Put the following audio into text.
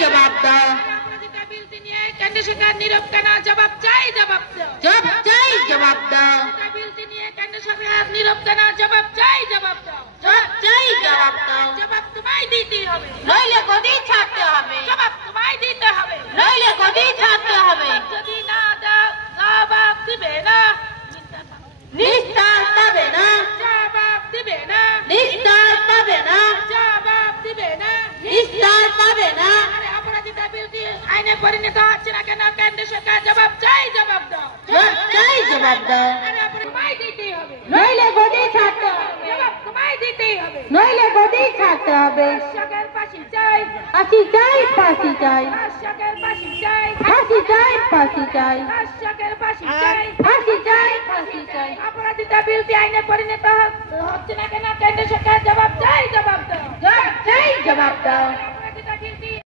জবাব দাও। বিলটি নিয়ে কেন্দ্র সরকার নীরব কেন? জবাব চাই, জবাব দাও। জবাব চাই, জবাব দাও। বিলটি নিয়ে কেন্দ্র সরকার নীরব কেন? জবাব চাই, জবাব দাও। জবাব চাই, জবাব দাও। জবাব তোমায় দিতেই হবে, নইলে গদি ছাড়তে হবে। জবাব তোমায় দিতে হবে, নইলে গদি ছাড়তে হবে। যদি না দাও জবাব দিবে না, নিস্তার পাবে না, জবাব দিবে না, নিস্তার পাবে না, জবাব দিবে না। নিস্তার পাবে না। আরে অপরাজিতা বিলটি আইনে পরিণত হচ্ছে না কেন? কেন্দ্র সরকার জবাব চাই, জবাব দাও। জবাব চাই, জবাব দাও। আরে তোমায় দিতেই হবে, নইলে গদি ছাড়তে হবে। জবাব তোমায় দিতেই হবে। নইলে গদি ছাড়তে হবে। দর্শকের ফাঁসি চাই, ফাঁসি চাই, ফাঁসি চাই, দর্শকের ফাঁসি চাই, ফাঁসি চাই, ফাঁসি চাই, দর্শকের ফাঁসি চাই, ফাঁসি চাই, ফাঁসি চাই। অপরাজিতা বিলটি আইনে পরিণত হচ্ছে না কেন? কেন্দ্র সরকার জবাব চাই, জবাব দাও। জবাব চাই, জবাব দাও।